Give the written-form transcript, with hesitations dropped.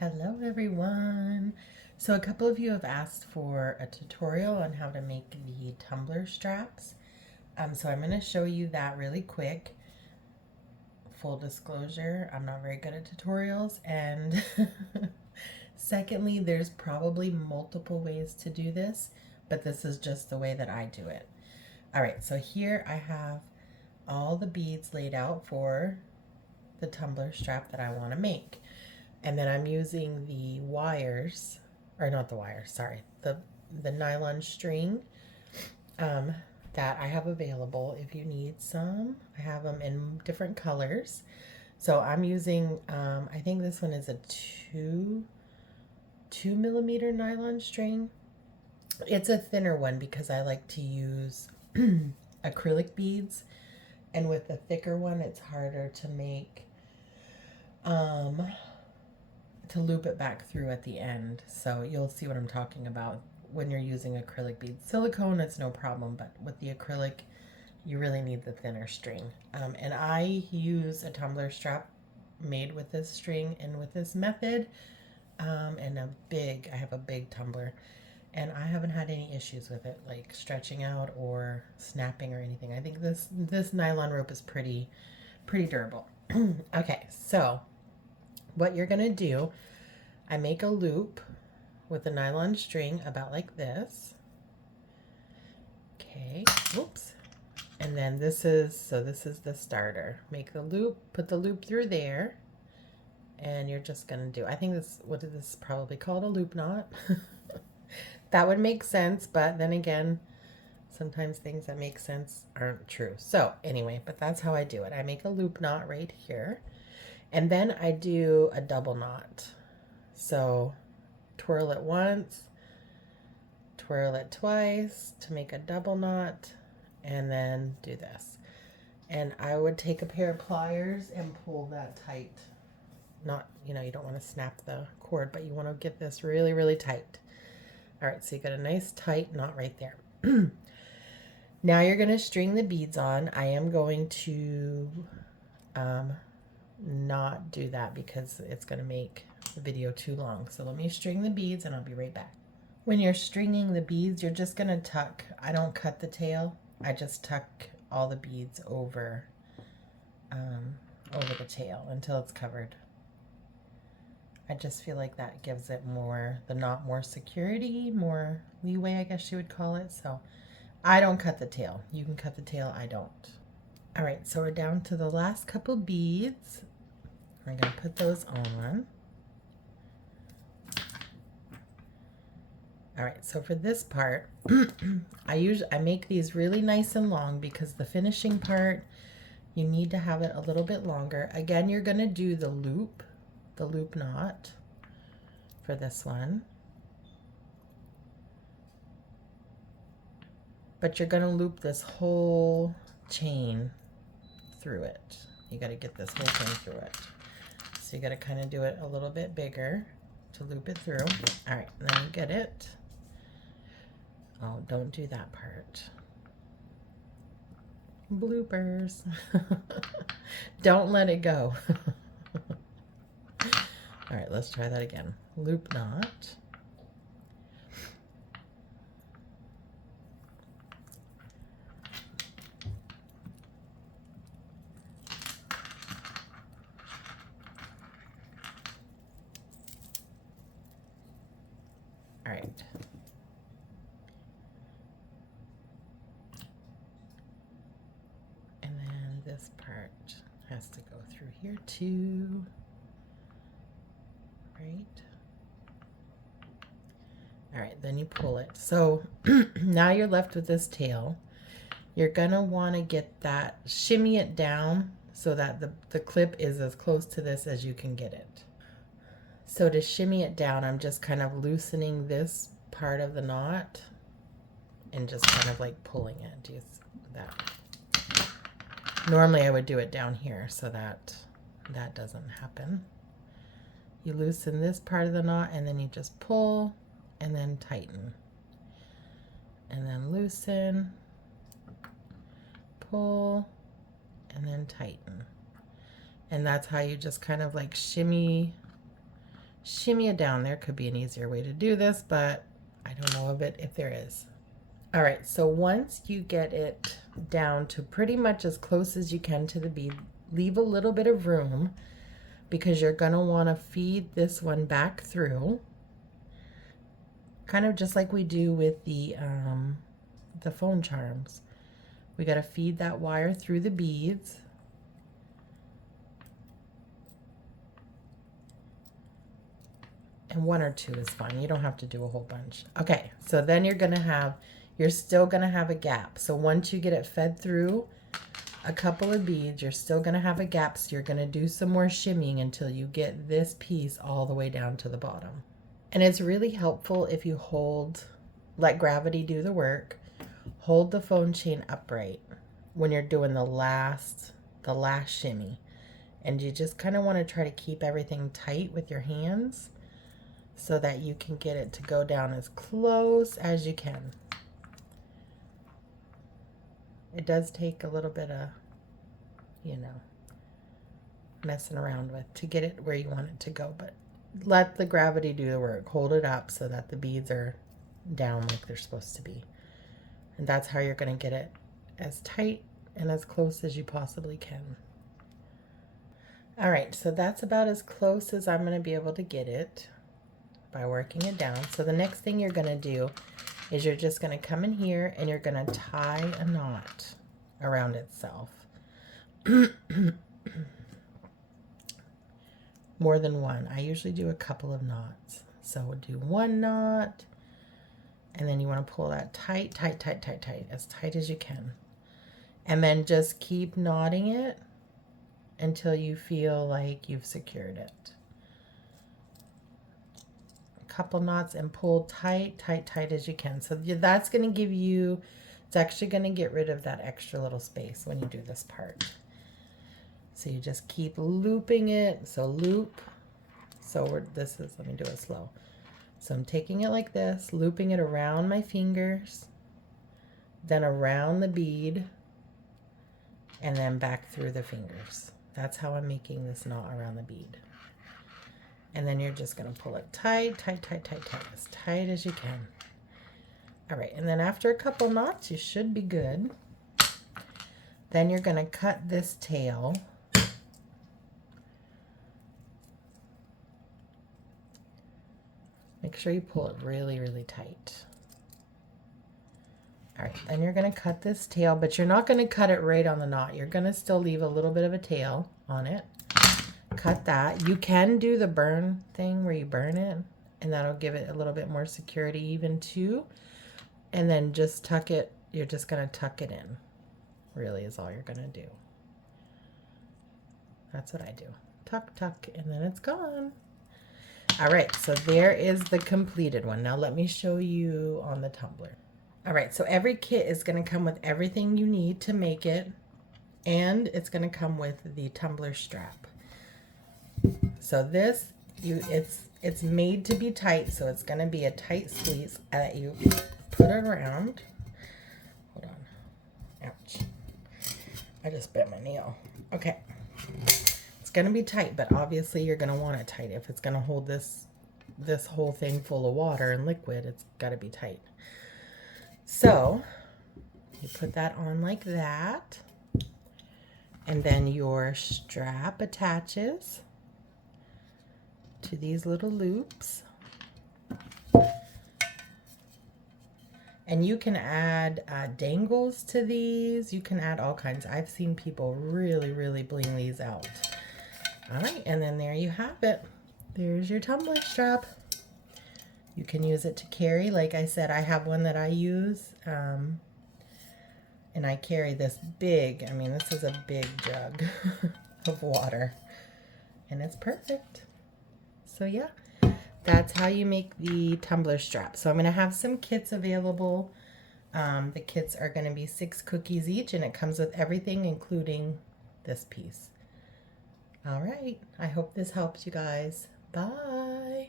Hello everyone. So a couple of you have asked for a tutorial on how to make the tumbler straps. So I'm going to show you that really quick. Full disclosure, I'm not very good at tutorials, and secondly, there's probably multiple ways to do this, but this is just the way that I do it. All right, so here I have all the beads laid out for the tumbler strap that I want to make. And then I'm using the wires, or not the wires, sorry, the nylon string that I have available if you need some. I have them in different colors. So I'm using, I think this one is a 2 millimeter nylon string. It's a thinner one because I like to use acrylic beads, and with the thicker one, it's harder to make to loop it back through at the end. So you'll see what I'm talking about when you're using acrylic beads. Silicone, it's no problem, but with the acrylic, you really need the thinner string. And I use a tumbler strap made with this string and with this method, and I have a big tumbler, and I haven't had any issues with it, like stretching out or snapping or anything. I think this nylon rope is pretty durable. Okay, so what you're gonna do, I make a loop with a nylon string about like this. Okay, oops. And then this is the starter. Make the loop, put the loop through there, and you're just gonna do, I think what is this probably called, a loop knot. That would make sense, but then again, sometimes things that make sense aren't true. So anyway, but that's how I do it. I make a loop knot right here, and then I do a double knot. So twirl it once, twirl it twice to make a double knot, and then do this. And I would take a pair of pliers and pull that tight. Not, you don't want to snap the cord, but you want to get this really, really tight. All right, so you got a nice tight knot right there. Now you're going to string the beads on. I am going to not do that because it's going to make the video too long. So let me string the beads and I'll be right back. When you're stringing the beads, you're just going to tuck. I don't cut the tail. I just tuck all the beads over the tail until it's covered. I just feel like that gives the knot more security, more leeway, I guess you would call it. So I don't cut the tail. You can cut the tail, I don't. All right, so we're down to the last couple beads. We're gonna put those on. All right, so for this part, I make these really nice and long because the finishing part, you need to have it a little bit longer. Again, you're gonna do the loop knot for this one. But you're gonna loop this whole chain through it. You gotta get this whole thing through it. So you gotta kind of do it a little bit bigger to loop it through. All right, and then you get it. Oh, don't do that part. Bloopers. Don't let it go. All right, let's try that again. Loop knot. All right. And then this part has to go through here too. Right. All right, then you pull it. So now you're left with this tail. You're gonna want to get that, shimmy it down so that the clip is as close to this as you can get it. So to shimmy it down, I'm just kind of loosening this part of the knot and just kind of like pulling it. Do you see that? Normally I would do it down here so that doesn't happen. You loosen this part of the knot and then you just pull and then tighten. And then loosen, pull, and then tighten. And that's how you just kind of like shimmy shimmy it down. There could be an easier way to do this, but I don't know of it if there is. All right, so once you get it down to pretty much as close as you can to the bead, leave a little bit of room because you're gonna wanna feed this one back through, kind of just like we do with the phone charms. We gotta feed that wire through the beads. And one or two is fine. You don't have to do a whole bunch. Okay, so then you're still gonna have a gap. So once you get it fed through a couple of beads, you're still gonna have a gap. So you're gonna do some more shimmying until you get this piece all the way down to the bottom. And it's really helpful if you let gravity do the work. Hold the phone chain upright when you're doing the last shimmy. And you just kind of want to try to keep everything tight with your hands so that you can get it to go down as close as you can. It does take a little bit of, messing around with to get it where you want it to go, but let the gravity do the work. Hold it up so that the beads are down like they're supposed to be. And that's how you're going to get it as tight and as close as you possibly can. All right, so that's about as close as I'm going to be able to get it by working it down. So the next thing you're going to do is you're just going to come in here and you're going to tie a knot around itself. More than one. I usually do a couple of knots. So we'll do one knot, and then you want to pull that tight, tight, tight, tight, tight, as tight as you can. And then just keep knotting it until you feel like you've secured it. A couple knots and pull tight, tight, tight as you can. So that's going to give you, it's actually going to get rid of that extra little space when you do this part. So you just keep looping it. So loop. So let me do it slow. So I'm taking it like this, looping it around my fingers, then around the bead, and then back through the fingers. That's how I'm making this knot around the bead. And then you're just going to pull it tight, tight, tight, tight, tight, as tight as you can. All right, and then after a couple knots, you should be good. Then you're going to cut this tail. Make sure you pull it really, really tight. All right, then you're going to cut this tail, but you're not going to cut it right on the knot. You're going to still leave a little bit of a tail on it. Cut that. You can do the burn thing where you burn it, and that'll give it a little bit more security even too. And then just tuck it. You're just going to tuck it in, really is all you're going to do. That's what I do. Tuck, tuck, and then it's gone. All right, so there is the completed one. Now let me show you on the tumbler. All right, so every kit is going to come with everything you need to make it, and it's going to come with the tumbler strap. So this, it's made to be tight, so it's going to be a tight squeeze that you put it around. Hold on. Ouch. I just bit my nail. Okay. It's going to be tight, but obviously you're going to want it tight. If it's going to hold this whole thing full of water and liquid, it's got to be tight. So you put that on like that, and then your strap attaches to these little loops. And you can add dangles to these. You can add all kinds. I've seen people really, really bling these out. All right, and then there you have it. There's your tumbler strap. You can use it to carry. Like I said, I have one that I use, and I carry this big, this is a big jug of water, and it's perfect. So yeah, that's how you make the tumbler strap. So I'm going to have some kits available. The kits are going to be 6 cookies each, and it comes with everything, including this piece. All right, I hope this helps you guys. Bye.